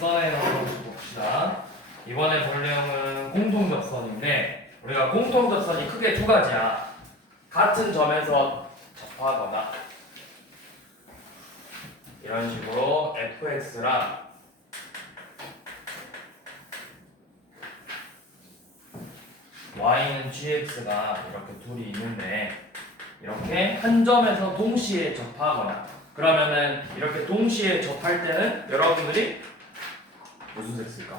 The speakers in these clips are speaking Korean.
접선에 한번 봅시다. 이번에 볼 내용은 공통접선인데 우리가 공통접선이 크게 두 가지야. 같은 점에서 접하거나 이런 식으로 fx랑 y는 gx가 이렇게 둘이 있는데 이렇게 한 점에서 동시에 접하거나 그러면은 이렇게 동시에 접할 때는 여러분들이 무슨 색 쓸까?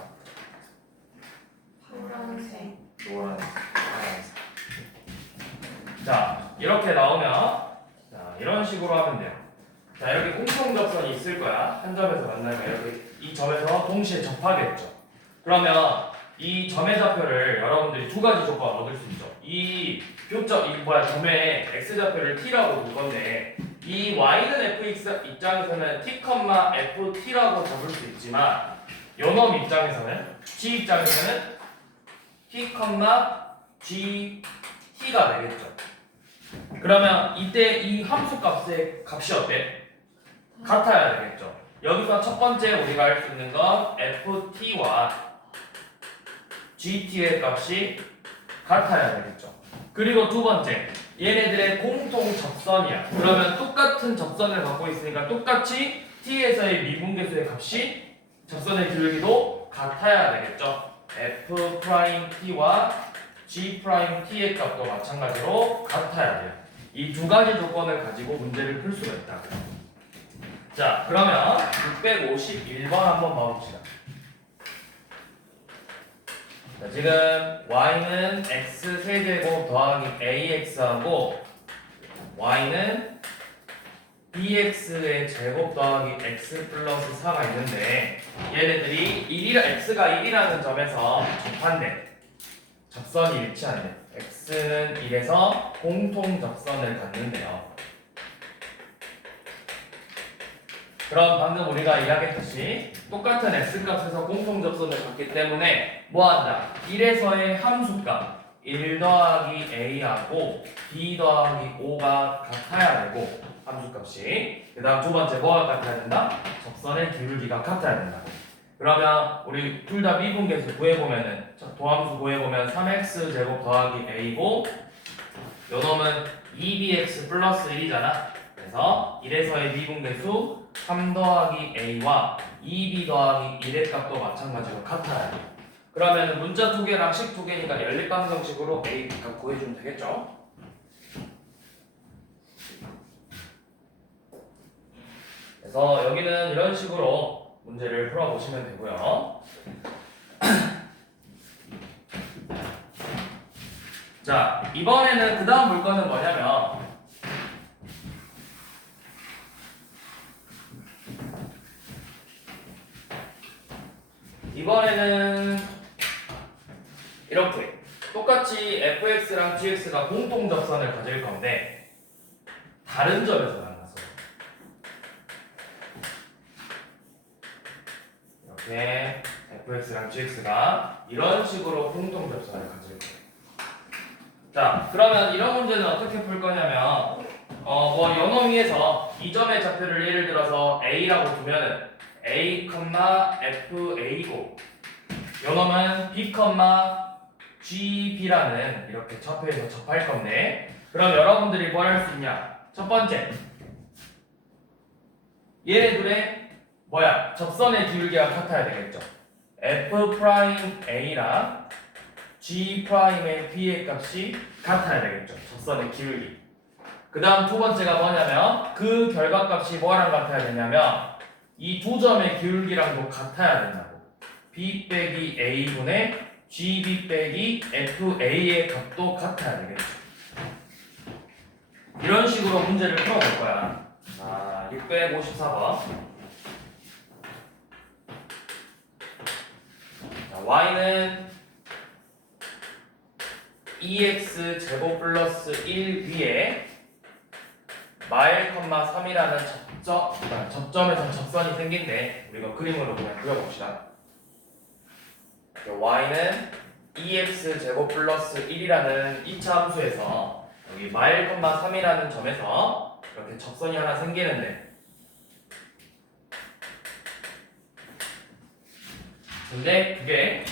파란색. 노란색. 자, 이렇게 나오면 자, 이런 식으로 하면 돼요. 자, 이렇게 공통접선이 있을 거야. 한 점에서 만나면 이렇게 이 점에서 동시에 접하겠죠. 그러면 이 점의 좌표를 여러분들이 두 가지 조건 얻을 수 있죠. 이 교점, 점의 x좌표를 t라고 둘 건데 이 y는 fx 입장에서는 t, ft라고 잡을 수 있지만 요놈 입장에서는 g 입장에서는 t, g, t가 되겠죠. 그러면 이때 이 함수 값의 값이 어때? 같아야 되겠죠. 여기서 첫 번째 우리가 할 수 있는 건 ft와 gt의 값이 같아야 되겠죠. 그리고 두 번째, 얘네들의 공통 접선이야. 그러면 똑같은 접선을 갖고 있으니까 똑같이 t에서의 미분계수의 값이 접선의 기울기도 같아야 되겠죠. f't와 g't의 값도 마찬가지로 같아야 돼요. 이 두 가지 조건을 가지고 문제를 풀 수가 있다. 자, 그러면 651번 한번 봐봅시다. 자, 지금 y는 x 세제곱 더하기 ax하고 y는 bx의 제곱 더하기 x 플러스 4가 있는데 얘네들이 1이라, x가 1이라는 점에서 접한대. 접선이 일치한대. x는 1에서 공통 접선을 갖는데요. 그럼 방금 우리가 이야기했듯이 똑같은 x값에서 공통 접선을 갖기 때문에 뭐한다? 1에서의 함수값 1 더하기 a하고 b 더하기 5가 같아야 되고 함수값이 그 다음 두 번째 뭐가 같아야 된다? 접선의 기울기가 같아야 된다. 그러면 우리 둘 다 미분계수 구해보면은 도함수 구해보면 3x 제곱 더하기 a고 요놈은 2bx 플러스 1이잖아. 그래서 1에서의 미분계수 3 더하기 a와 2b 더하기 1의 값도 마찬가지로 같아야 돼. 그러면 문자 두 개랑 식 두 개니까 연립방정식으로 a, b 값 구해주면 되겠죠? 그래서 여기는 이런 식으로 문제를 풀어보시면 되고요. 자, 이번에는 그 다음 물건은 뭐냐면 이번에는 이렇게 똑같이 fx랑 gx가 공통 접선을 가질 건데 다른 점에서 만났어요. 이렇게 fx랑 gx가 이런 식으로 공통 접선을 가질 거예요. 자, 그러면 이런 문제는 어떻게 풀 거냐면 요놈위에서 이 점의 좌표를 예를 들어서 a라고 두면은 a, fa고 요놈은 b, gb라는 이렇게 좌표에서 접할 건데 그럼 여러분들이 뭘 할 수 있냐? 첫 번째, 얘네들의 접선의 기울기가 같아야 되겠죠. f'a랑 g'의 b의 값이 같아야 되겠죠. 접선의 기울기. 그 다음 두 번째가 뭐냐면 그 결과값이 뭐랑 같아야 되냐면 이 두 점의 기울기랑도 같아야 된다고. b 빼기 a분의 gb 빼기 fa의 값도 같아야 되겠죠. 이런 식으로 문제를 풀어볼 거야. 자, 654번. y는 2x 제곱 플러스 1 위에 마일, 3이라는 접점에서 접선이 생긴데 우리 이거 그림으로 그냥 그려봅시다. y는 2x 제곱 플러스 1이라는 2차 함수에서 여기 마일, 3이라는 점에서 이렇게 접선이 하나 생기는데 근데 그게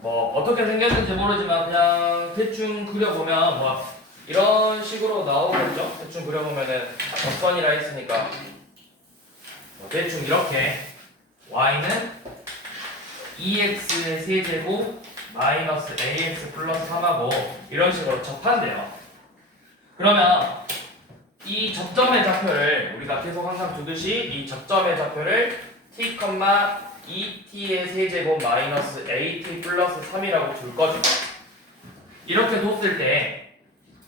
뭐 어떻게 생겼는지 모르지만 그냥 대충 그려보면 뭐 이런 식으로 나오겠죠. 대충 그려보면은 접선이라 했으니까 뭐 대충 이렇게 y는 2x의 세제곱 마이너스 ax 플러스 3하고 이런 식으로 접한대요. 그러면 이 접점의 좌표를 우리가 계속 항상 두듯이 이 접점의 좌표를 t, 2t의 세제곱 마이너스 at 플러스 3이라고 줄 거죠. 이렇게 뒀을 때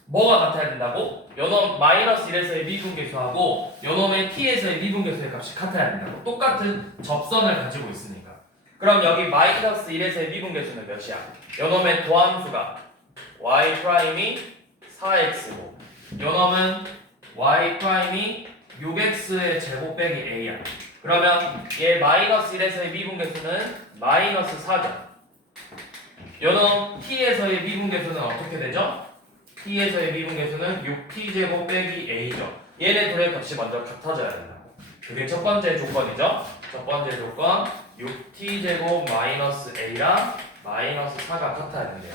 뭐가 같아야 된다고? 요놈 마이너스 1에서의 미분계수하고 요놈의 t에서의 미분계수의 값이 같아야 된다고. 똑같은 접선을 가지고 있으니까. 그럼 여기 마이너스 1에서의 미분계수는 몇이야? 요놈의 도함수가 y'이 4x고 요놈은 y'이 6x의 제곱 빼기 a야. 그러면 얘 마이너스 1에서의 미분계수는 마이너스 4죠. 요놈 t에서의 미분계수는 어떻게 되죠? t에서의 미분계수는 6t제곱 빼기 a죠. 얘네 둘의 값이 먼저 같아져야 된다고. 그게 첫 번째 조건이죠. 첫 번째 조건 6t제곱 마이너스 a랑 마이너스 4가 같아야 된대요.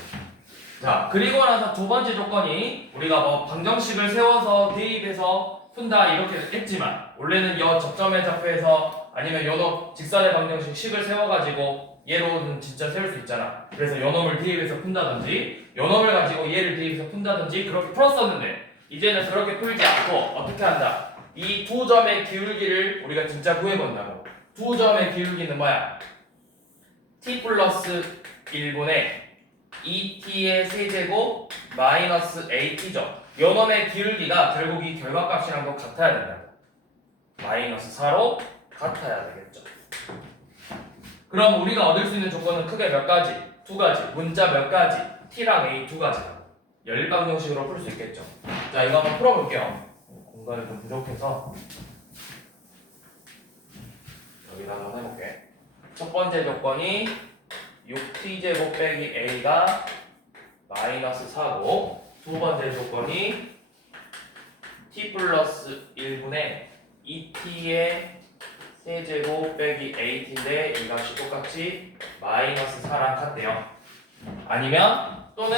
자, 그리고 나서 두 번째 조건이 우리가 뭐 방정식을 세워서 대입해서 푼다 이렇게 했지만 원래는 여 접점의 좌표에서 아니면 요놈 직선의 방정식 식을 세워가지고 얘로는 진짜 세울 수 있잖아. 그래서 요놈을 대입해서 푼다든지 요놈을 가지고 얘를 대입해서 푼다든지 그렇게 풀었었는데 이제는 그렇게 풀지 않고 어떻게 한다? 이 두 점의 기울기를 우리가 진짜 구해본다고. 두 점의 기울기는 뭐야? t 플러스 1분의 2t의 세제곱 마이너스 at죠. 요놈의 기울기가 결국 이 결과값이랑도 같아야 된다고. 마이너스 4로 같아야 되겠죠. 그럼 우리가 얻을 수 있는 조건은 크게 몇 가지? 두 가지. 문자 몇 가지? t랑 a 두 가지라고. 연립방정식으로 풀 수 있겠죠. 자, 이거 한번 풀어볼게요. 공간이 좀 부족해서 여기다 한번 해볼게. 첫 번째 조건이 6t제곱 빼기 a가 마이너스 4고 두 번째 조건이 t 플러스 1분의 2t의 세제곱 빼기 at인데 이 값이 똑같이 마이너스 4랑 같대요. 아니면 또는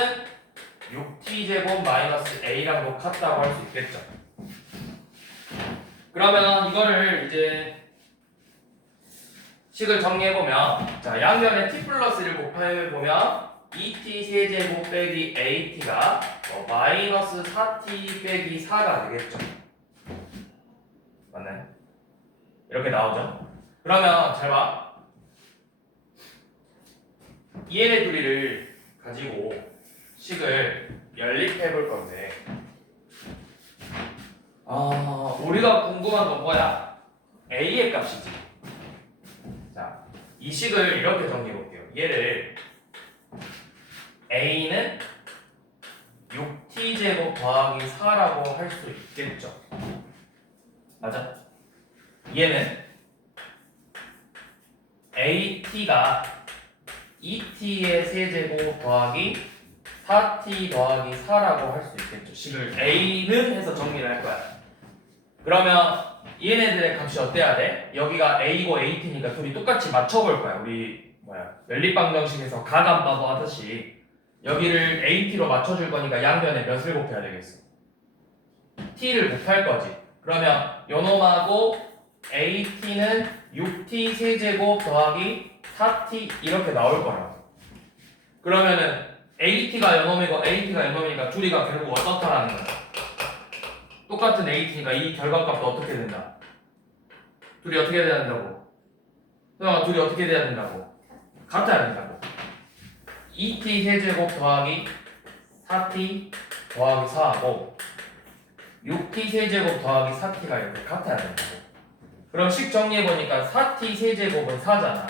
6t제곱 마이너스 a랑도 같다고 할 수 있겠죠. 그러면 이거를 이제 식을 정리해보면 자, 양변에 t 플러스 1을 곱해보면 2t 세제곱 빼기 at가 마이너스 4t 빼기 4가 되겠죠. 맞나요? 이렇게 나오죠. 그러면 잘 봐. 얘네 둘이를 가지고 식을 연립해 볼 건데 우리가 궁금한 건 뭐야? a의 값이지. 자, 이 식을 이렇게 정리해 볼게요. 얘를 a는 6t제곱 더하기 4라고 할 수 있겠죠. 맞아? 얘는 at가 2t의 세제곱 더하기 4t 더하기 4라고 할 수 있겠죠. 식을 a는 해서 정리를 할 거야. 그러면 얘네들의 값이 어때야 돼? 여기가 a고 at니까 둘이 똑같이 맞춰볼 거야. 우리 연립방정식에서 가감바보 하듯이 여기를 at로 맞춰줄 거니까 양변에 몇을 곱해야 되겠어? t를 곱할 거지. 그러면 요놈하고 at는 6t 세제곱 더하기 4t 이렇게 나올 거야. 그러면은 at가 요놈이고 at가 요놈이니까 둘이가 결국 어떻다라는 거야. 똑같은 at니까 이 결과값도 어떻게 된다? 둘이 어떻게 돼야 된다고? 소영아, 둘이 어떻게 돼야 된다고? 같아야 된다고. 2t 세제곱 더하기 4t 더하기 4하고 6t 세제곱 더하기 4t가 이렇게 같아야 된다고. 그럼 식 정리해보니까 4t 세제곱은 4잖아.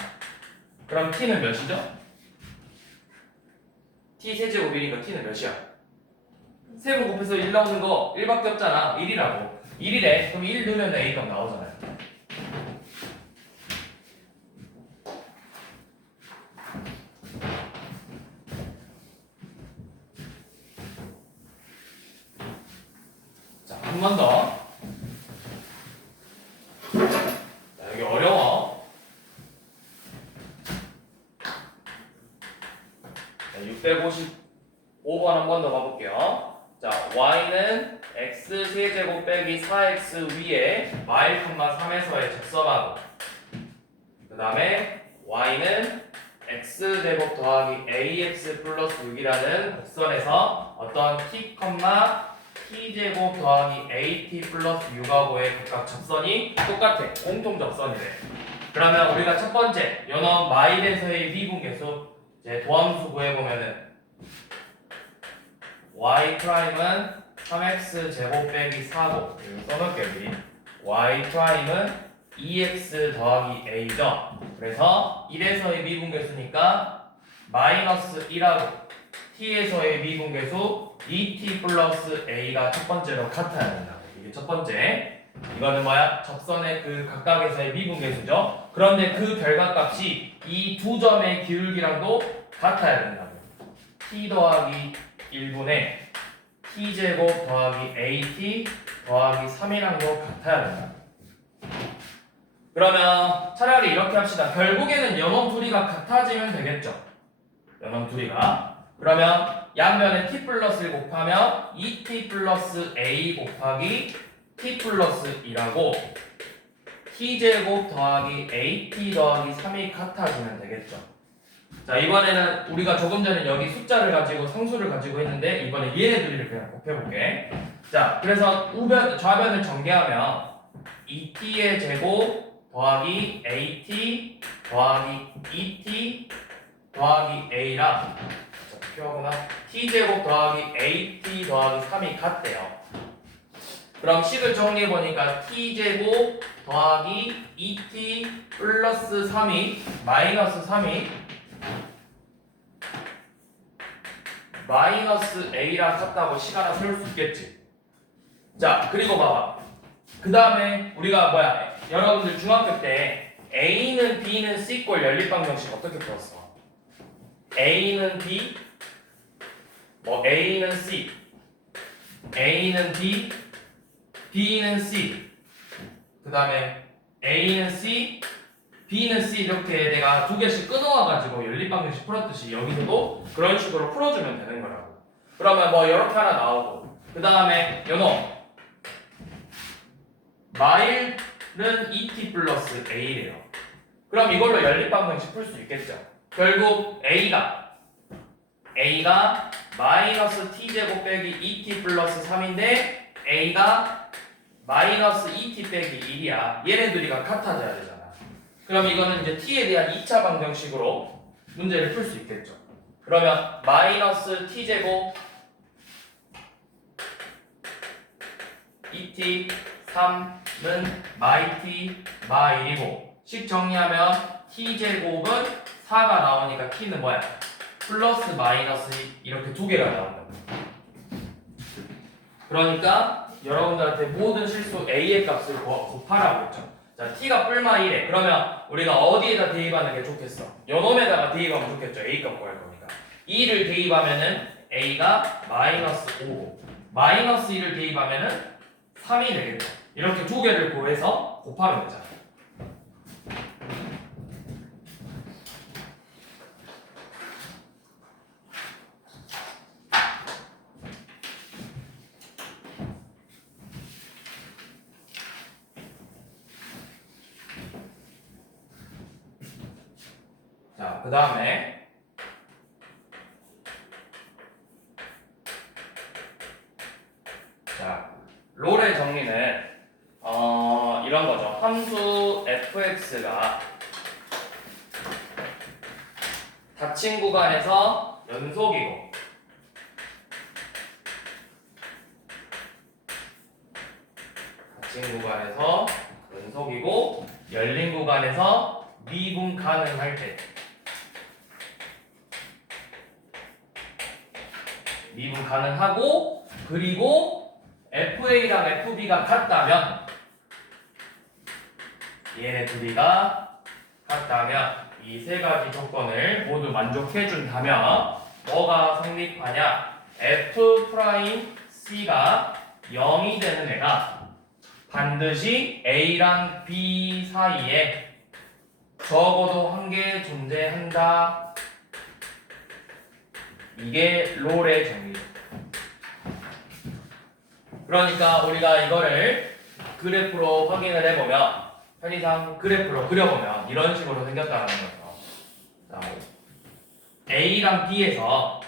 그럼 t는 몇이죠? t 세제곱이니까 t는 몇이야? 세번 곱해서 1 나오는 거 1밖에 없잖아. 1이라고. 1이래. 그럼 1 넣으면 a값 나오잖아요. 자, 한 번 더. 자, 여기 어려워. 655번 한 번 더 봐볼게요. 자, y는 x 세제곱 빼기 4x 위에 마일, 3에서의 접선하고, 그 다음에 y는 x제곱 더하기 ax 플러스 6이라는 곡선에서 어떤 t, t제곱 더하기 at 플러스 6하고의 각각 접선이 똑같아. 공통 접선이래. 그러면 우리가 첫 번째 요놈 마일에서의 미분계수 이제 도함수 구해보면은 y 프라임은 3x 제곱 빼기 4고, 이거 써놓을게요 미리. y 프라임은 2x 더하기 a죠. 그래서 1에서의 미분계수니까 마이너스 1하고 t에서의 미분계수 2t 플러스 a가 첫 번째로 같아야 된다고. 이게 첫 번째. 이거는 뭐야? 접선의 그 각각에서의 미분계수죠. 그런데 그 결과값이 이 두 점의 기울기랑도 같아야 된다고. t 더하기 1분의 t제곱 더하기 at 더하기 3이랑도 같아야 된다. 그러면 차라리 이렇게 합시다. 결국에는 연원 둘이가 같아지면 되겠죠. 연원 둘이가. 그러면 양변에 t 플러스 1 곱하면 2t 플러스 a 곱하기 t 플러스 2라고 t제곱 더하기 at 더하기 3이 같아지면 되겠죠. 자, 이번에는 우리가 조금 전에 여기 숫자를 가지고 상수를 가지고 했는데 이번에 얘네들을 그냥 곱해볼게. 자, 그래서 좌변을 전개하면 2t의 제곱 더하기 at 더하기 2t 더하기 a랑 표하거나 t제곱 더하기 at 더하기 3이 같대요. 그럼 식을 정리해보니까 t제곱 더하기 2t 플러스 3이 마이너스 3이 마이너스 a랑 같다고 식 하나 세울 수 있겠지. 자, 그리고 봐봐. 그 다음에 우리가 뭐야, 여러분들 중학교 때 a는 b는 c 꼴 연립방정식 어떻게 풀었어? a는 b, 뭐 a는 c, a는 b, b는 c, 그 다음에 a는 c, b는 c 이렇게 내가 두 개씩 끊어와가지고 연립방정식 풀었듯이 여기서도 그런 식으로 풀어주면 되는 거라고. 그러면 뭐 이렇게 하나 나오고, 그 다음에 연호 마일은 2t 플러스 a래요. 그럼 이걸로 연립방정식 풀 수 있겠죠. 결국 a가 마이너스 t제곱 빼기 2t 플러스 3인데 a가 마이너스 2t 빼기 1이야. 얘네들이가 같아져야 되잖아. 그럼 이거는 이제 t에 대한 2차 방정식으로 문제를 풀 수 있겠죠. 그러면 마이너스 t제곱 2t 3는 마이 t 마 1이고, 식 정리하면 t제곱은 4가 나오니까 t는 뭐야? 플러스 마이너스 이렇게 두 개가 나온다. 그러니까 여러분들한테 모든 실수 a의 값을 곱하라고 했죠. 자, t가 뿔마 1에 그러면 우리가 어디에다 대입하는 게 좋겠어? 요놈에다가 대입하면 좋겠죠. a 값 구할 거니까 2를 대입하면은 a가 마이너스 5고 마이너스 1을 대입하면은 3이 되겠죠. 이렇게 두 개를 구해서 곱하면 되잖아. 자, 그 다음에 자, 롤의 정리는 이런 거죠. 함수 fx가 닫힌 구간에서 연속이고 닫힌 구간에서 연속이고 열린 구간에서 미분 가능할 때 미분 가능하고, 그리고 FA랑 FB가 같다면 얘네 둘이가 같다면 이 세 가지 조건을 모두 만족해 준다면 뭐가 성립하냐? F'C가 0이 되는 애가 반드시 A랑 B 사이에 적어도 한 개 존재한다. 이게 롤의 정리. 그러니까 우리가 이거를 그래프로 확인을 해보면 편의상 그래프로 그려보면 이런 식으로 생겼다는 거죠. 자, A랑 B에서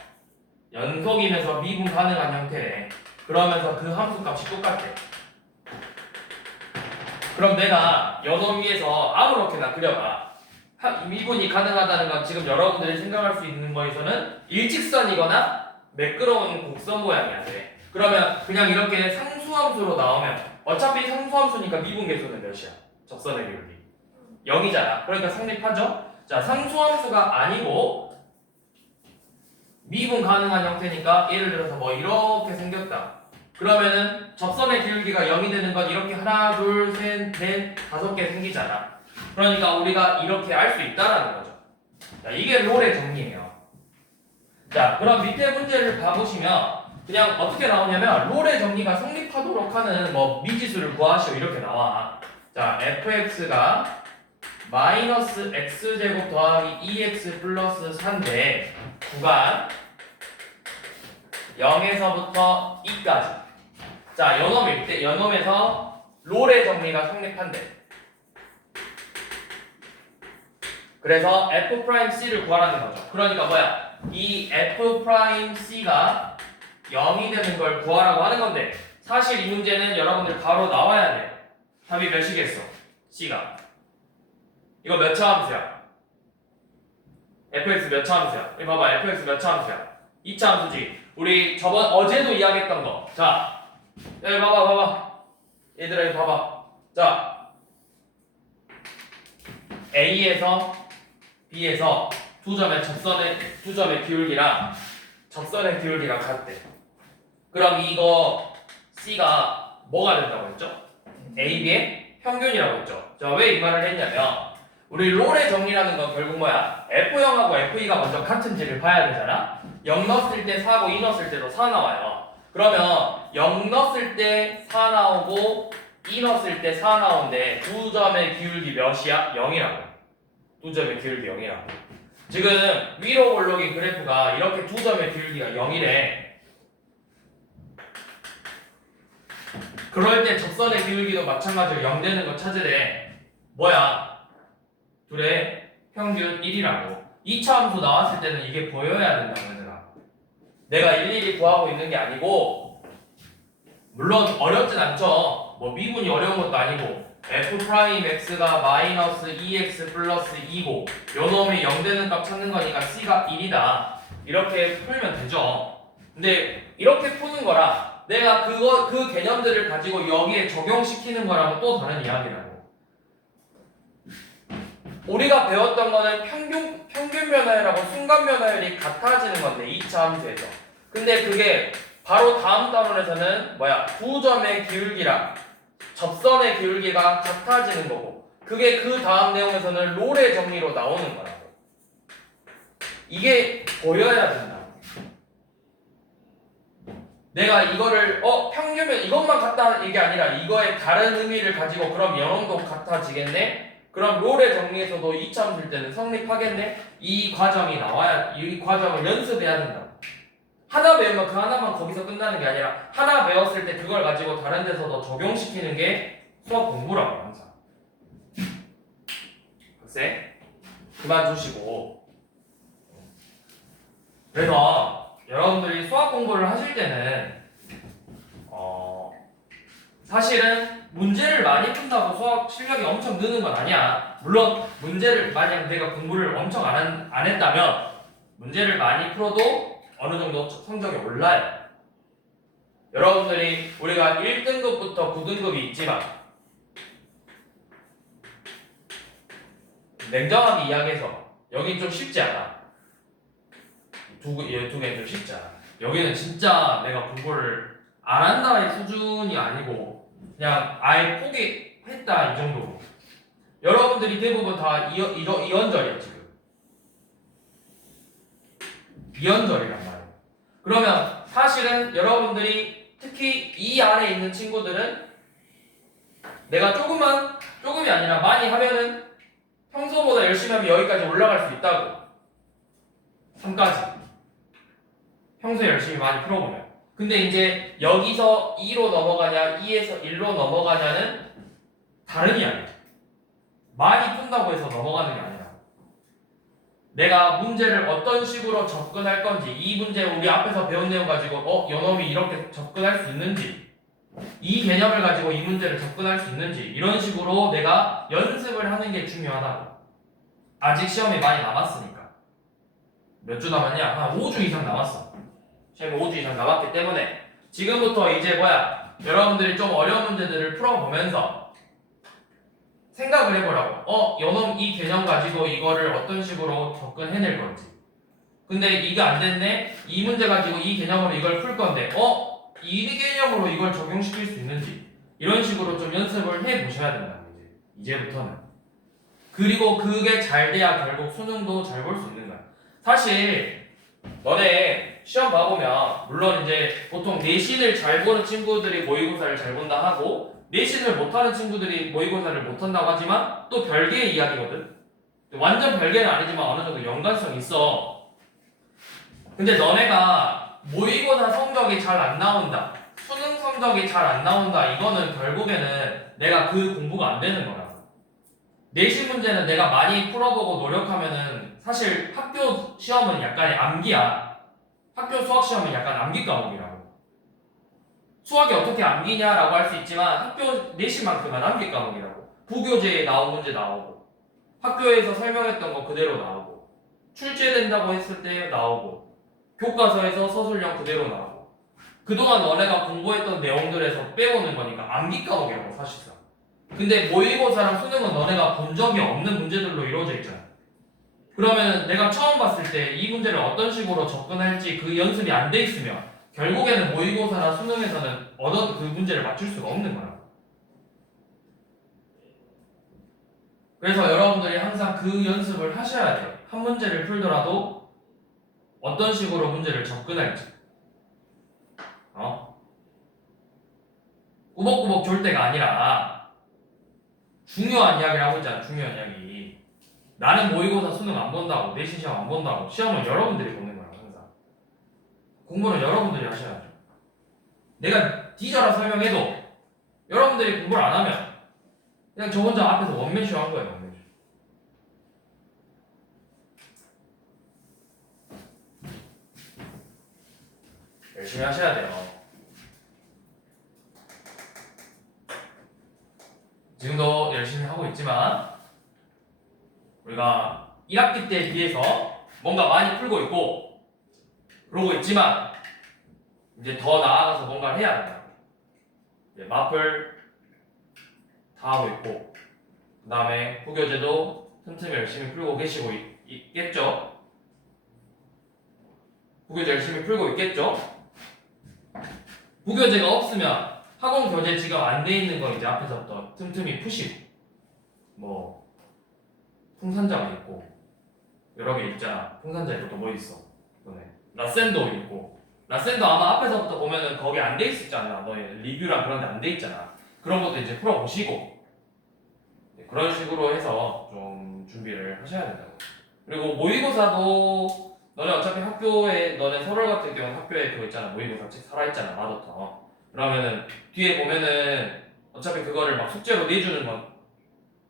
연속이면서 미분 가능한 형태래. 그러면서 그 함수 값이 똑같대. 그럼 내가 연원 위에서 아무렇게나 그려봐. 미분이 가능하다는 건 지금 여러분들이 생각할 수 있는 거에서는 일직선이거나 매끄러운 곡선 모양이야 돼. 그러면 그냥 이렇게 상수함수로 나오면 어차피 상수함수니까 미분 계수는 몇이야? 적선의 비율이 0이잖아. 그러니까 성립하죠? 자, 상수함수가 아니고 미분 가능한 형태니까 예를 들어서 뭐 이렇게 생겼다. 그러면은 적선의 기울기가 0이 되는 건 이렇게 하나, 둘, 셋, 넷, 5개 생기잖아. 그러니까 우리가 이렇게 알 수 있다라는 거죠. 자, 이게 롤의 정리예요. 자, 그럼 밑에 문제를 봐보시면 그냥 어떻게 나오냐면 롤의 정리가 성립하도록 하는 뭐 미지수를 구하시오 이렇게 나와. 자, fx가 마이너스 x제곱 더하기 2x 플러스 4인데 구간 0에서부터 2까지. 자, 연홈에서 롤의 정리가 성립한대. 그래서 f'c를 구하라는 거죠. 그러니까 뭐야? 이 f'c가 0이 되는 걸 구하라고 하는 건데 사실 이 문제는 여러분들 바로 나와야 돼. 답이 몇이겠어? c가. 이거 몇 차 함수야? fx 몇 차 함수야? 이거 봐봐. fx 몇 차 함수야? 2차 함수지. 우리 어제도 이야기했던 거. 자, 여기 봐봐. 얘들아, 여기 봐봐. 자, A에서 B에서 두 점의 기울기랑 적선의 기울기가 같대. 그럼 이거 C가 뭐가 된다고 했죠? A, B의 평균이라고 했죠. 자, 왜 이 말을 했냐면 우리 롤의 정리라는 건 결국 뭐야? F0하고 F2가 먼저 같은지를 봐야 되잖아. 0 넣었을 때 4고 2 넣었을 때도 4 나와요. 그러면 0 넣었을 때 4 나오고 2 넣었을 때 4 나오는데 두 점의 기울기 몇이야? 0이라고. 두 점의 기울기 0이라고. 지금 위로 올라긴 그래프가 이렇게 두 점의 기울기가 0이래. 그럴 때 적선의 기울기도 마찬가지로 0 되는 거 찾으래. 뭐야? 둘의 평균 1이라고. 2차 함수 나왔을 때는 이게 보여야 된다고 얘들아. 내가 일일이 구하고 있는 게 아니고 물론 어렵진 않죠. 뭐 미분이 어려운 것도 아니고 f'x가 마이너스 2x 플러스 2고 요 놈이 0 되는 값 찾는 거니까 c가 1이다. 이렇게 풀면 되죠. 근데 이렇게 푸는 거랑 내가 그 개념들을 가지고 여기에 적용시키는 거랑은 또 다른 이야기라고. 우리가 배웠던 거는 평균 변화율하고 순간 변화율이 같아지는 건데 2차 함수에서. 근데 그게 바로 다음 단원에서는 뭐야? 두 점의 기울기랑 접선의 기울기가 같아지는 거고 그게 그 다음 내용에서는 롤의 정리로 나오는 거라고. 이게 보여야 된다. 내가 이거를 평균은 이것만 같다 이게 아니라 이거의 다른 의미를 가지고 그럼 연원도 같아지겠네? 그럼 롤의 정리에서도 2차 함수일 때는 성립하겠네? 이 과정이 나와야 이 과정을 연습해야 된다. 하나 배우면 그 하나만 거기서 끝나는 게 아니라 하나 배웠을 때 그걸 가지고 다른 데서도 적용시키는 게 수학 공부라고 항상. 글쎄 그만 두시고. 그래서 여러분들이 수학 공부를 하실 때는 사실은 문제를 많이 푼다고 수학 실력이 엄청 느는 건 아니야. 물론 문제를 만약 내가 공부를 엄청 안 했다면 문제를 많이 풀어도 어느 정도 성적이 올라요. 여러분들이 우리가 1등급부터 9등급이 있지만 냉정하게 이야기해서 여긴 좀 쉽지 않아. 두 개는 좀 쉽지 않아. 여기는 진짜 내가 공부를 안 한다의 수준이 아니고 그냥 아예 포기했다 이 정도로. 여러분들이 대부분 다 이원절이야 지금. 이원절이란 말이에요. 그러면 사실은 여러분들이 특히 이 안에 있는 친구들은 내가 조금이 아니라 많이 하면은 평소보다 열심히 하면 여기까지 올라갈 수 있다고. 3까지. 평소에 열심히 많이 풀어보면. 근데 이제 여기서 2로 넘어가냐 2에서 1로 넘어가냐는 다른 이야기야. 많이 푼다고 해서 넘어가는 게 아니라 내가 문제를 어떤 식으로 접근할 건지, 이 문제 우리 앞에서 배운 내용 가지고 요놈이 이렇게 접근할 수 있는지, 이 개념을 가지고 이 문제를 접근할 수 있는지, 이런 식으로 내가 연습을 하는 게 중요하다고. 아직 시험이 많이 남았으니까. 몇 주 남았냐? 한 5주 이상 남았어. 시험이 5주 이상 남았기 때문에 지금부터 이제 여러분들이 좀 어려운 문제들을 풀어보면서 생각을 해보라고. 요놈 이 개념 가지고 이거를 어떤 식으로 접근해낼 건지. 근데 이게 안 됐네? 이 문제 가지고 이 개념으로 이걸 풀 건데, 이 개념으로 이걸 적용시킬 수 있는지. 이런 식으로 좀 연습을 해보셔야 된다. 이제부터는. 그리고 그게 잘 돼야 결국 수능도 잘 볼 수 있는 거야. 사실, 너네 시험 봐보면, 물론 이제 보통 내신을 잘 보는 친구들이 모의고사를 잘 본다 하고, 내신을 못하는 친구들이 모의고사를 못한다고 하지만 또 별개의 이야기거든. 완전 별개는 아니지만 어느 정도 연관성이 있어. 근데 너네가 모의고사 성적이 잘 안 나온다, 수능 성적이 잘 안 나온다, 이거는 결국에는 내가 그 공부가 안 되는 거라고. 내신 문제는 내가 많이 풀어보고 노력하면은 사실 학교 시험은 약간의 암기야. 학교 수학 시험은 약간 암기 과목이라고. 수학이 어떻게 암기냐라고 할 수 있지만 학교 내신만큼은 암기 과목이라고. 부교재에 나온 문제 나오고, 학교에서 설명했던 거 그대로 나오고, 출제된다고 했을 때 나오고, 교과서에서 서술형 그대로 나오고, 그동안 너네가 공부했던 내용들에서 빼오는 거니까 암기 과목이라고 사실상. 근데 모의고사랑 수능은 너네가 본 적이 없는 문제들로 이루어져 있잖아. 그러면 내가 처음 봤을 때 이 문제를 어떤 식으로 접근할지 그 연습이 안 돼 있으면 결국에는 모의고사나 수능에서는 그 문제를 맞출 수가 없는 거야. 그래서 여러분들이 항상 그 연습을 하셔야 돼요. 한 문제를 풀더라도 어떤 식으로 문제를 접근할지. 꾸벅꾸벅 졸 때가 아니라 중요한 이야기를 하고 있잖아. 중요한 이야기. 나는 모의고사 수능 안 본다고, 내신 시험 안 본다고. 시험은 여러분들이 보는 거야. 항상 공부는 여러분들이 하셔야죠. 내가 뒤져라 설명해도 여러분들이 공부를 안 하면 그냥 저 혼자 앞에서 원맨쇼 한 거예요. 원맨쇼. 열심히 하셔야 돼요. 지금도 열심히 하고 있지만 우리가 1학기 때에 비해서 뭔가 많이 풀고 있고 그러고 있지만 이제 더 나아가서 뭔가를 해야 된다. 마플 다 하고 있고, 그 다음에 부교재도 틈틈이 열심히 풀고 계시고 있겠죠? 부교재 열심히 풀고 있겠죠? 부교재가 없으면 학원 교재 지금 안 돼 있는 거 이제 앞에서부터 틈틈이 푸시고, 풍산자가 있고 여러 개 있잖아. 풍산자 있고 또 뭐 있어? 라센도 있고, 라센도 아마 앞에서부터 보면은 거기 안 돼 있었잖아. 너의 리뷰랑 그런 데 안 돼 있잖아. 그런 것도 이제 풀어보시고 그런 식으로 해서 좀 준비를 하셔야 된다고. 그리고 모의고사도 너네 어차피 학교에, 너네 서울 같은 경우는 학교에 그거 있잖아. 모의고사 책 살아있잖아. 마더터. 그러면은 뒤에 보면은 어차피 그거를 막 숙제로 내주는 건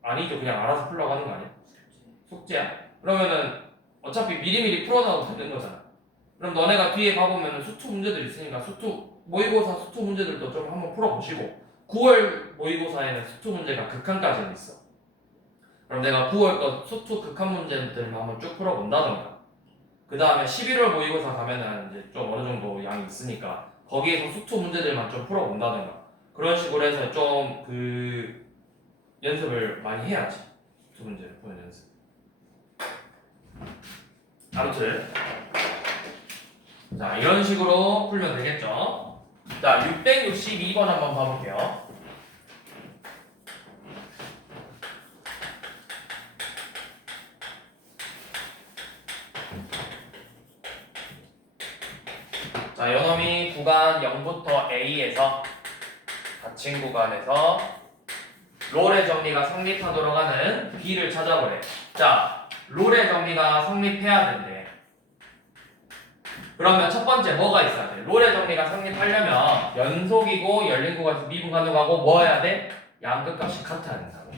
아니죠. 그냥 알아서 풀려고 하는 거 아니야? 숙제야. 그러면은 어차피 미리미리 풀어놔도 되는 거잖아. 그럼 너네가 뒤에 가보면은 수투 문제들 있으니까 모의고사 수투 문제들도 좀 한번 풀어보시고, 9월 모의고사에는 수투 문제가 극한까지는 있어. 그럼 내가 9월 거 수투 극한 문제들만 한번 쭉 풀어본다던가, 그 다음에 11월 모의고사 가면은 이제 좀 어느 정도 양이 있으니까 거기에서 수투 문제들만 좀 풀어본다던가, 그런 식으로 해서 좀 그 연습을 많이 해야지. 수투 문제를 푸는 연습. 아무튼 자, 이런 식으로 풀면 되겠죠? 자, 662번 한번 봐볼게요. 자, 요놈이 구간 0부터 A에서 닫힌 구간에서 롤의 정리가 성립하도록 하는 B를 찾아보래. 자, 롤의 정리가 성립해야 된대. 그러면 첫 번째 뭐가 있어야 돼? 롤의 정리가 성립하려면 연속이고 열린 구간에서 미분 가능하고 뭐 해야 돼? 양끝값이 같아야 된다고.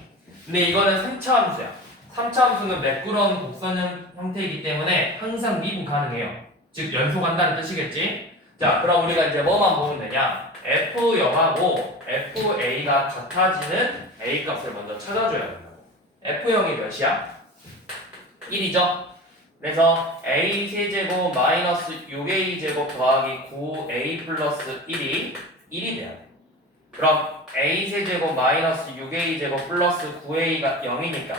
근데 이거는 3차 함수야. 3차 함수는 매끄러운 곡선 형태이기 때문에 항상 미분 가능해요. 즉 연속한다는 뜻이겠지? 자, 그럼 우리가 이제 뭐만 보면 되냐? F0하고 FA가 같아지는 A 값을 먼저 찾아줘야 된다고. F0이 몇이야? 1이죠? 그래서 A 세제곱 마이너스 6A 제곱 더하기 9A 플러스 1이 1이 돼야 돼. 그럼 A 세제곱 마이너스 6A 제곱 플러스 9A가 0이니까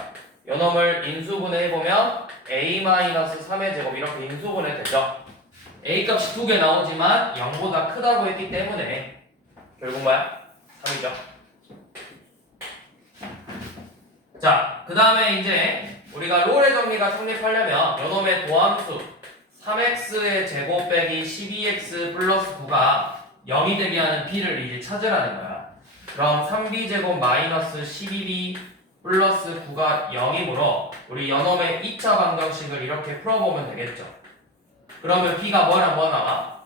요 놈을 인수분해 해보면 A 마이너스 3의 제곱 이렇게 인수분해 되죠. A 값이 2개 나오지만 0보다 크다고 했기 때문에 결국 뭐야? 3이죠. 자, 그 다음에 이제 우리가 롤의 정리가 성립하려면 요놈의 도함수 3x의 제곱 빼기 12x 플러스 9가 0이 되게 하는 b를 이제 찾으라는 거야. 그럼 3b 제곱 마이너스 12b 플러스 9가 0이므로 우리 요놈의 2차 방정식을 이렇게 풀어보면 되겠죠. 그러면 b가 뭐랑 뭐 나와?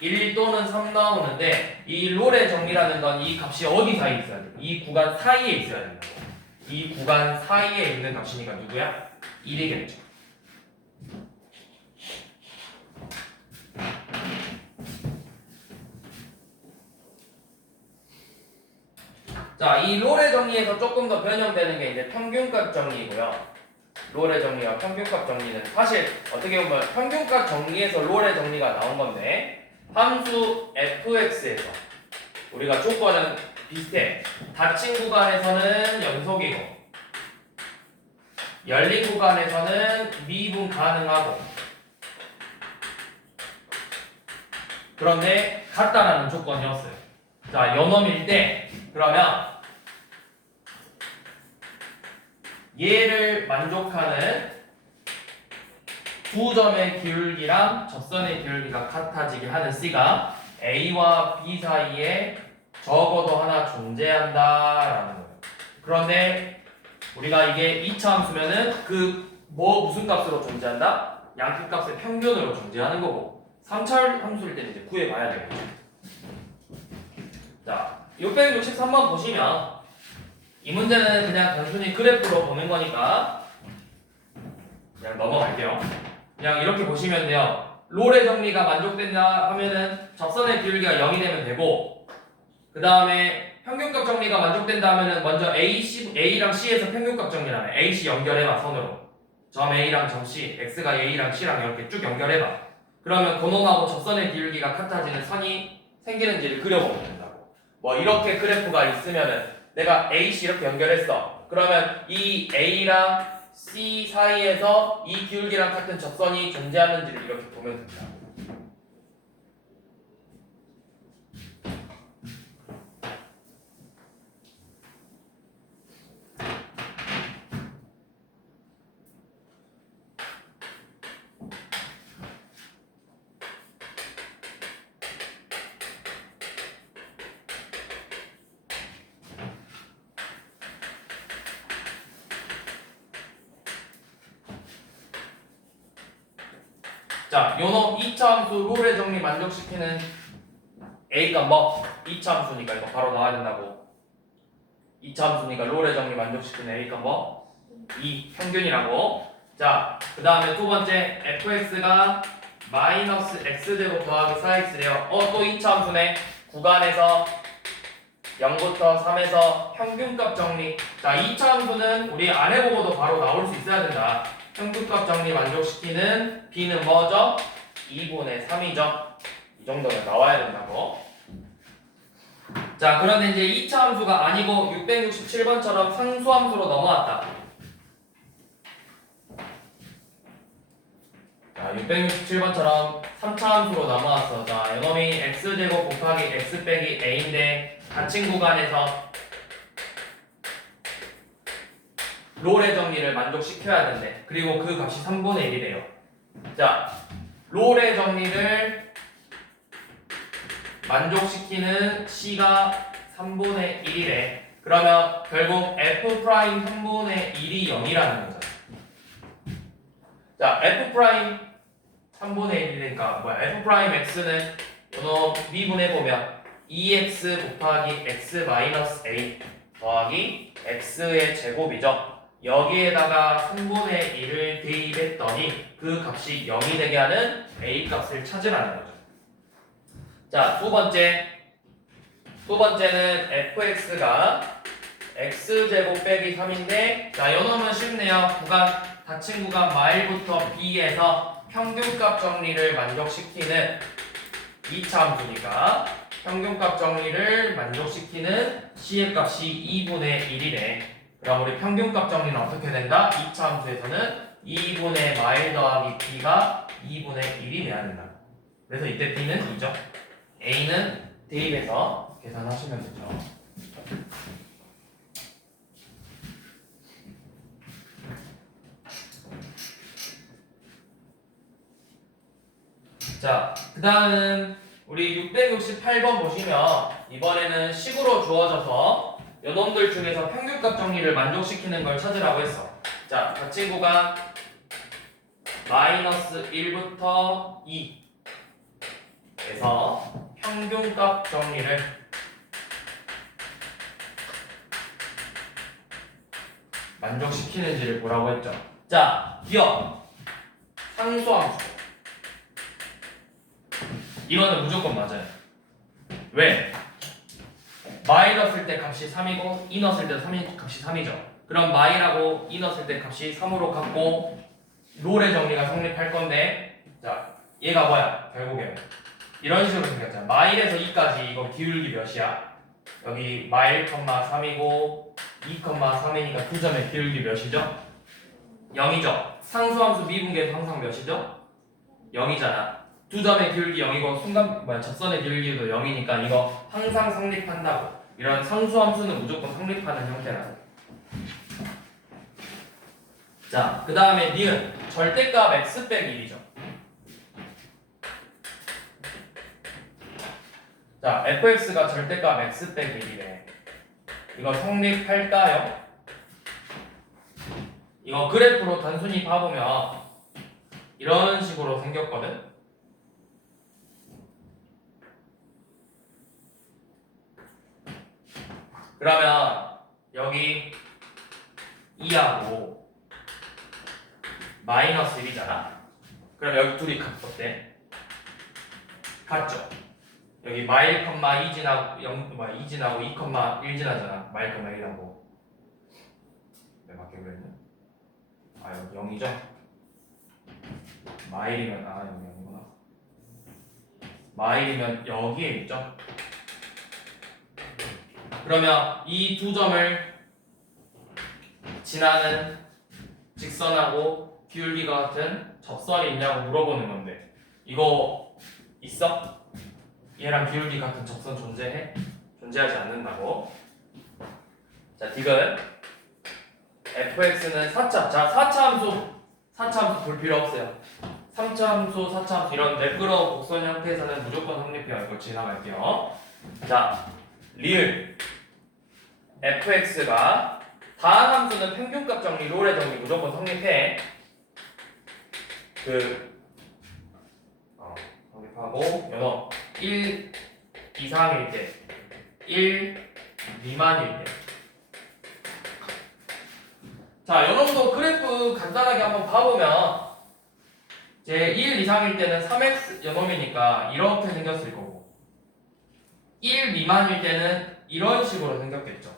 1 또는 3 나오는데 이 롤의 정리라는 건 이 값이 어디 사이에 있어야 돼? 이 구간 사이에 있어야 된다고. 이 구간 사이에 있는 값이니까 누구야? 1이겠죠. 자, 이 롤의 정리에서 조금 더 변형되는 게 이제 평균값 정리이고요. 롤의 정리와 평균값 정리는 사실 어떻게 보면 평균값 정리에서 롤의 정리가 나온 건데 함수 fx에서 우리가 조건은 비슷해. 닫힌 구간에서는 연속이고 열린 구간에서는 미분 가능하고 그런데 같다라는 조건이었어요. 자, 요놈일 때 그러면 얘를 만족하는 두 점의 기울기랑 접선의 기울기가 같아지게 하는 C가 A와 B 사이에 적어도 하나 존재한다라는 거예요. 그런데 우리가 이게 2차 함수면은 무슨 값으로 존재한다? 양끝값의 평균으로 존재하는 거고 3차 함수일 때는 이제 구해봐야 되겠죠. 자, 663번 보시면 이 문제는 그냥 단순히 그래프로 보는 거니까 그냥 넘어갈게요. 그냥 이렇게 보시면 돼요. 롤의 정리가 만족된다 하면은 접선의 기울기가 0이 되면 되고 그 다음에 평균값 정리가 만족된다 하면은 먼저 A랑 C에서 평균값 정리를 하네. AC 연결해봐 선으로. 점 A랑 점 C, X가 A랑 C랑 이렇게 쭉 연결해봐. 그러면 그놈하고 접선의 기울기가 같아지는 선이 생기는지를 그려보면 된다고. 뭐 이렇게 그래프가 있으면은 내가 AC 이렇게 연결했어. 그러면 이 A랑 C 사이에서 이 기울기랑 같은 접선이 존재하는지를 이렇게 보면 된다. 자, 요놈 2차 함수 롤의 정리 만족시키는 A가 뭐? 2차 함수니까 이거 바로 나와야 된다고. 2차 함수니까 롤의 정리 만족시키는 A가 뭐? 2 평균이라고. 자, 그 다음에 두 번째 fx가 마이너스 x제곱 더하기 4x래요. 또 2차 함수네. 구간에서 0부터 3에서 평균값 정리. 자, 2차 함수는 우리 안 해보고도 바로 나올 수 있어야 된다. 평균값 정리 만족시키는 b는 뭐죠? 2분의 3이죠. 이 정도는 나와야 된다고. 자, 그런데 이제 2차 함수가 아니고 667번처럼 상수함수로 넘어왔다. 자, 667번처럼 3차 함수로 넘어왔어. 자, 이놈이 x제곱 곱하기 x 빼기 a인데 닫힌 구간에서 롤의 정리를 만족시켜야 된대. 그리고 그 값이 3분의 1이래요. 자, 롤의 정리를 만족시키는 C가 3분의 1이래. 그러면 결국 F' 3분의 1이 0이라는 거잖아. 자, F' 3분의 1이니까 뭐야? f 프라임 x는 요놈 미분해보면 2x 곱하기 x 마이너스 a 더하기 x의 제곱이죠. 여기에다가 3분의 1을 대입했더니 그 값이 0이 되게 하는 a 값을 찾으라는 거죠. 자, 두 번째는 fx가 x제곱 빼기 3인데, 자, 요놈은 쉽네요. 닫힌 구간 마일부터 b에서 평균값 정리를 만족시키는 2차 함수니까 평균값 정리를 만족시키는 c의 값이 2분의 1이래. 그럼 우리 평균값 정리는 어떻게 된다? 2차 함수에서는 2분의 마일 더하기 b가 2분의 1이 돼야 된다. 그래서 이때 b는 2죠. a는 대입해서 계산하시면 되죠. 자, 그 다음은 우리 668번 보시면 이번에는 식으로 주어져서 요놈들 중에서 평균값 정리를 만족시키는 걸 찾으라고 했어. 자, 닫힌 구간 마이너스 1부터 2에서 평균값 정리를 만족시키는지를 보라고 했죠. 자, 기억 상수함수 이거는 무조건 맞아요. 왜? 마이 넣었을 때 값이 3이고 이 넣었을 때 값이 3이죠. 그럼 마이라고 이 넣었을 때 값이 3으로 갖고 롤의 정리가 성립할 건데, 자, 얘가 뭐야? 결국에 이런 식으로 생겼잖아. 마일에서 2까지 이거 기울기 몇이야? 여기 마일, 3이고 2,3이니까 두 점의 기울기 몇이죠? 0이죠. 상수함수 미분계에서 항상 몇이죠? 0이잖아. 두 점의 기울기 0이고 접선의 기울기도 0이니까 이거 항상 성립한다고. 이런 상수함수는 무조건 성립하는 형태라고. 자, 그 다음에 니은 절대값 x 빼기 1이죠. 자, fx가 절대값 x 빼기 1이래. 이거 성립할까요? 이거 그래프로 단순히 봐보면 이런 식으로 생겼거든. 그러면 여기 2하고 마이너스 1이잖아. 그럼 여기 둘이 어때? 같죠? 여기 마일, 2 지나고 2 지나고 2,1 지나잖아. 마일, 1하고 왜 맞게 그랬냐? 아, 여기 0이죠? 마일이면 여기 0이구나. 마일이면 여기에 있죠? 그러면 이 두 점을 지나는 직선하고 기울기가 같은 접선이 있냐고 물어보는 건데, 이거 있어? 얘랑 기울기 같은 접선 존재해? 존재하지 않는다고. 자, 디귿 fx는 4차. 자, 4차 함수 볼 필요 없어요. 3차 함수, 4차 함수 이런 매끄러운 곡선 형태에서는 무조건 성립해요. 이거 지나갈게요. 자, 리을 fx가 다한 함수는 평균값 정리, 롤의 정리 무조건 성립해. 성립하고 연어 1 이상일 때, 1 미만일 때. 자, 요놈도 그래프 간단하게 한번 봐보면 제 1 이상일 때는 3x 요놈이니까 이렇게 생겼을 거고, 1 미만일 때는 이런 식으로 생겼겠죠.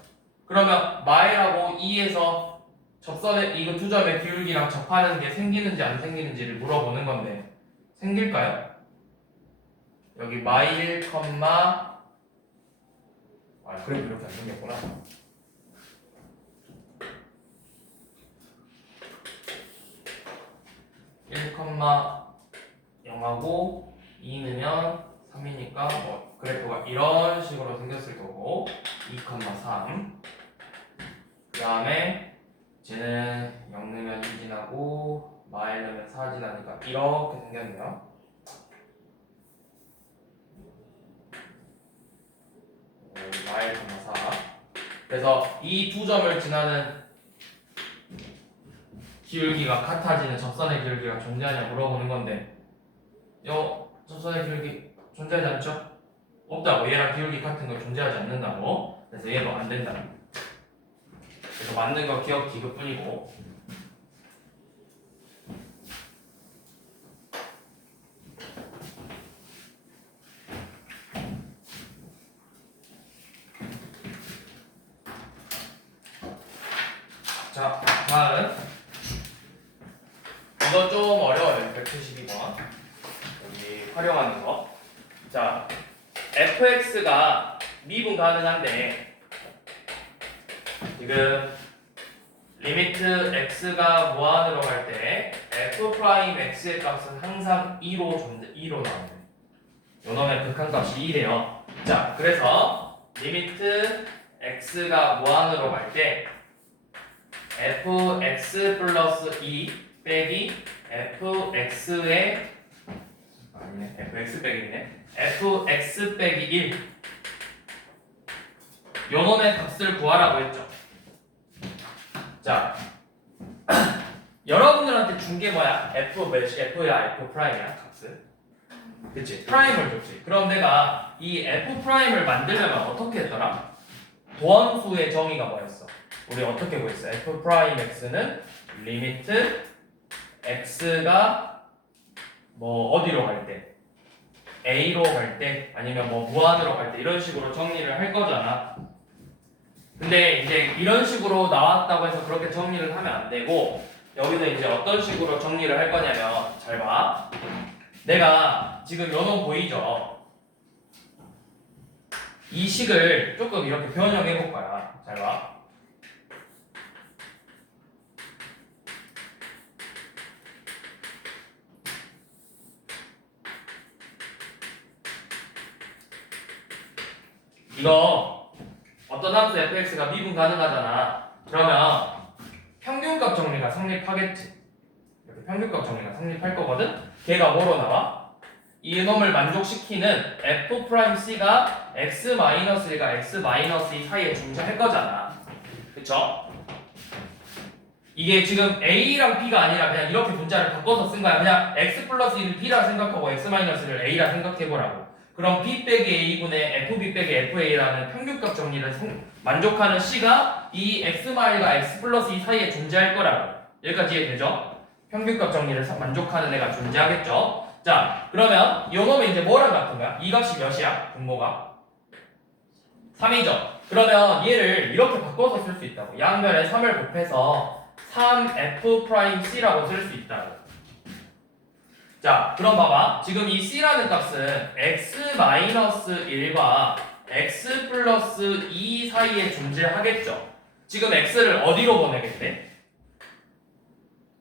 그러면 마일하고 2에서 접선의 이거 두 점의 기울기랑 접하는 게 생기는지 안 생기는지를 물어보는 건데, 생길까요? 여기 마일, 그래 이렇게 안 생겼구나. 1,0하고 2 넣으면 3이니까 그래프가 이런 식으로 생겼을 거고, 2,3. 그 다음에 쟤는 0 넣으면 2 지나고 마일 넣으면 4 지나니까 이렇게 생겼네요. 마일, 4. 그래서 이 두 점을 지나는 기울기가 같아지는 접선의 기울기가 존재하냐 물어보는 건데, 요 접선의 기울기 존재하지 않죠? 없다고. 얘랑 기울기 같은 거 존재하지 않는다고. 그래서 얘도 안 된다. 그래서 맞는 거 기억기 그뿐이고. 자, 다음 이거 좀 어려워요. 172번 여기 활용하는 거. 자, fx가 미분 가능한데 지금 리미트 x가 무한으로 갈 때 f'x의 값은 항상 2로 나오네. 요놈의 극한값이 2래요. 자, 그래서 리미트 x가 무한으로 갈 때 fx 플러스 2 빼기 fx의 아니네 fx 빼기 있네 fx 빼기 1 요놈의 값을 구하라고 했죠. 자 여러분들한테 준 게 뭐야? f야 f 프라임이야 값을. 그치? 프라임을 줬지. 그럼 내가 이 f 프라임을 만들려면 어떻게 했더라? 도함수의 정의가 뭐였어? 우리 어떻게 구했어? f 프라임 x는 리미트 x가 뭐 어디로 갈 때? a로 갈 때 아니면 뭐 무한으로 갈 때 이런 식으로 정리를 할 거잖아. 근데 이제 이런 식으로 나왔다고 해서 그렇게 정리를 하면 안 되고 여기서 이제 어떤 식으로 정리를 할 거냐면 잘 봐. 내가 지금 요놈 보이죠? 이 식을 조금 이렇게 변형해 볼 거야. 잘 봐. 이거 어떤 함수 fx가 미분 가능하잖아. 그러면 평균값 정리가 성립하겠지. 이렇게 평균값 정리가 성립할 거거든. 걔가 뭐로 나와? 이 놈을 만족시키는 f'c가 x-1과 x-2 사이에 존재할 거잖아. 그쵸? 이게 지금 a랑 b가 아니라 그냥 이렇게 문자를 바꿔서 쓴 거야. 그냥 x 플러스 1을 b라 생각하고 x-를 a라 생각해보라고. 그럼 b 빼기 a분의 fb 빼기 fa라는 평균값 정리를 만족하는 c가 이 x-과 x 플러스 2 사이에 존재할 거라고. 여기까지 이해되죠? 평균값 정리를 만족하는 애가 존재하겠죠? 자, 그러면 요놈은 이제 뭐랑 같은 거야? 이 값이 몇이야? 분모가? 3이죠? 그러면 얘를 이렇게 바꿔서 쓸 수 있다고. 양면에 3을 곱해서 3f'c라고 쓸 수 있다고. 자, 그럼 봐봐. 지금 이 c라는 값은 x-1과 x 플러스 2 사이에 존재하겠죠. 지금 x를 어디로 보내겠대?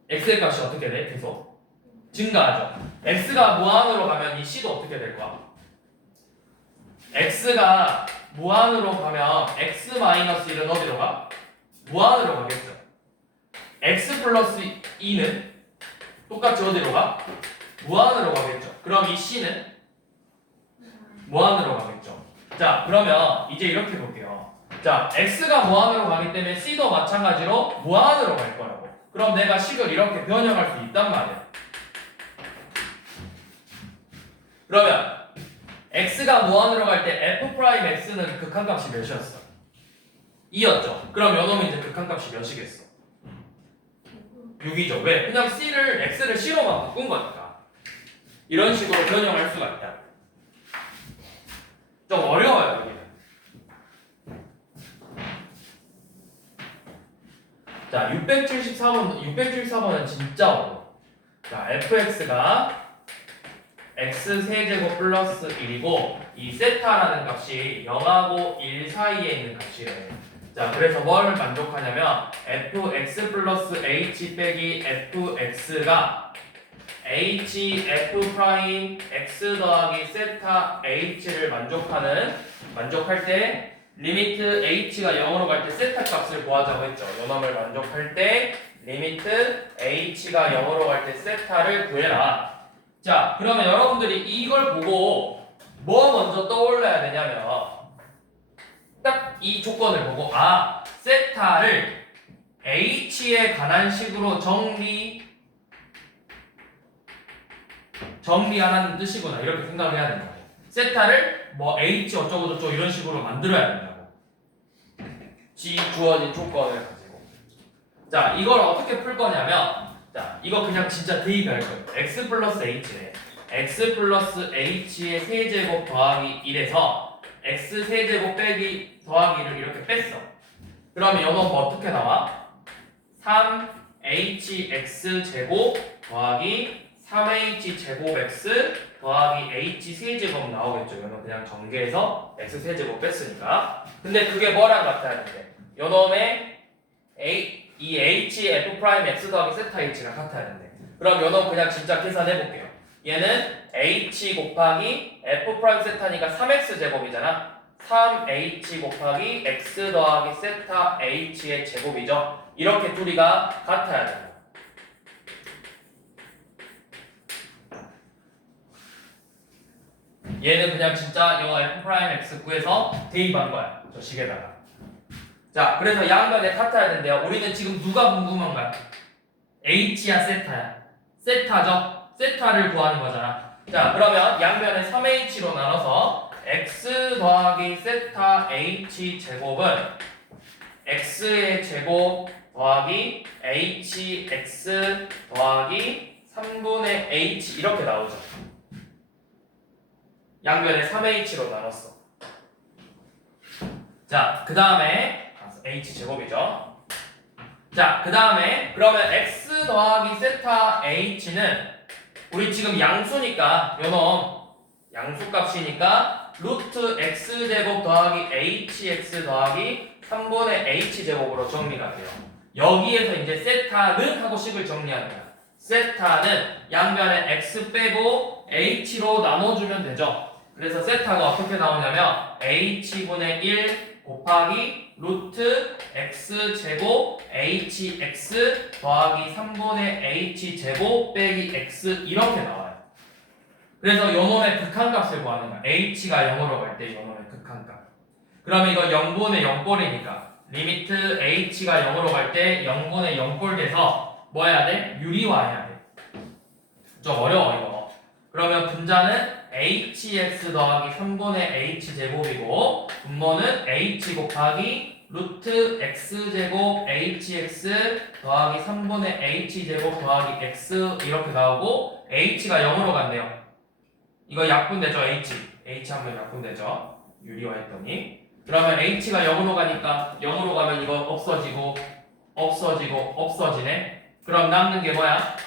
x의 값이 어떻게 돼? 계속 증가하죠. x가 무한으로 가면 이 c도 어떻게 될 거야? x가 무한으로 가면 x-1은 어디로 가? 무한으로 가겠죠. x 플러스 2는 똑같이 어디로 가? 무한으로 가겠죠. 그럼 이 c는 무한으로 가겠죠. 자, 그러면 이제 이렇게 볼게요. 자, x가 무한으로 가기 때문에 c도 마찬가지로 무한으로 갈 거라고. 그럼 내가 식을 이렇게 변형할 수 있단 말이야. 그러면 x가 무한으로 갈 때 f'x는 극한값이 몇이었어? 2였죠. 그럼 요놈은 이제 극한값이 몇이겠어? 6이죠. 왜? 그냥 x를 c로만 바꾼 거니까. 이런 식으로 변형할 수가 있다. 좀 어려워요, 여기는. 자, 674번은 진짜 어려워. 자, fx가 x세제곱 플러스 1이고 이 세타라는 값이 0하고 1 사이에 있는 값이래요. 자, 그래서 뭘 만족하냐면 fx 플러스 h 빼기 fx가 h f 프라임 x 더하기 세타 h를 만족할 때 리미트 h가 0으로 갈 때 세타 값을 구하자고 했죠. 요놈을 만족할 때 리미트 h가 0으로 갈 때 세타를 구해라. 자, 그러면 여러분들이 이걸 보고 뭐 먼저 떠올려야 되냐면 딱 이 조건을 보고 세타를 h에 관한 식으로 정리하라는 뜻이구나 이렇게 생각을 해야 된다고. 세타를 뭐 h 어쩌고저쩌고 이런 식으로 만들어야 된다고. 지 주어진 조건을 가지고. 자, 이걸 어떻게 풀 거냐면, 자, 이거 그냥 진짜 대입할 거예요. x 플러스 h래. x 플러스 h의 세제곱 더하기 1에서 x 세제곱 빼기 더하기를 이렇게 뺐어. 그러면 요놈 뭐 어떻게 나와? 3hx 제곱 더하기 3h 제곱 x 더하기 h 세제곱 나오겠죠. 요놈 그냥 전개해서 x 세제곱 뺐으니까. 근데 그게 뭐랑 같아야 돼? 요놈의 이 h f 프라임 x 더하기 세타 h가 같아야 된대. 그럼 요놈 그냥 진짜 계산해 볼게요. 얘는 h 곱하기 f 프라임 세타니까 3x 제곱이잖아. 3h 곱하기 x 더하기 세타 h의 제곱이죠. 이렇게 둘이가 같아야 돼요. 얘는 그냥 진짜 요 f 프라임 x 구해서 대입한 거야. 저 식에다가. 자, 그래서 양변에 같아야 된대요. 우리는 지금 누가 궁금한가요? h야 세타야? 세타죠? 세타를 구하는 거잖아. 자, 그러면 양변에 3h로 나눠서 x 더하기 세타 h 제곱은 x의 제곱 더하기 hx 더하기 3분의 h 이렇게 나오죠. 양변에 3h로 나눴어. 자, 그 다음에 h제곱이죠. 자, 그 다음에 그러면 x 더하기 세타 h는 우리 지금 양수니까 요놈 양수값이니까 루트 x제곱 더하기 hx 더하기 3분의 h제곱으로 정리가 돼요. 여기에서 이제 세타는 하고 식을 정리하는 거야. 세타는 양변에 x 빼고 h로 나눠주면 되죠. 그래서 세타가 어떻게 나오냐면 h분의 1 곱하기 루트 x제곱 hx 더하기 3분의 h제곱 빼기 x 이렇게 나와요. 그래서 요놈의 극한값을 구하는 거야. h가 0으로 갈 때 요놈의 극한값. 그러면 이거 0분의 0꼴이니까 리미트 h가 0으로 갈 때 0분의 0꼴 돼서 뭐 해야 돼? 유리화해야 돼. 좀 어려워 이거. 그러면 분자는 hx 더하기 3분의 h제곱이고 분모는 h 곱하기 루트 x제곱 hx 더하기 3분의 h제곱 더하기 x 이렇게 나오고 h가 0으로 간대요. 이거 약분되죠. h 한번 약분되죠. 유리화했더니 그러면 h가 0으로 가니까 0으로 가면 이거 없어지고 없어지네. 그럼 남는 게 뭐야?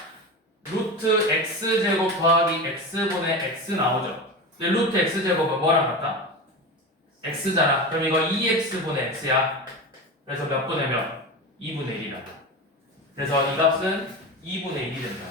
루트 x제곱 더하기 x분의 x 나오죠. 근데 루트 x제곱은 뭐랑 같다? x잖아. 그럼 이거 2x분의 x야. 그래서 몇 분의 몇? 2분의 1이다. 그래서 이 값은 2분의 1이 된다.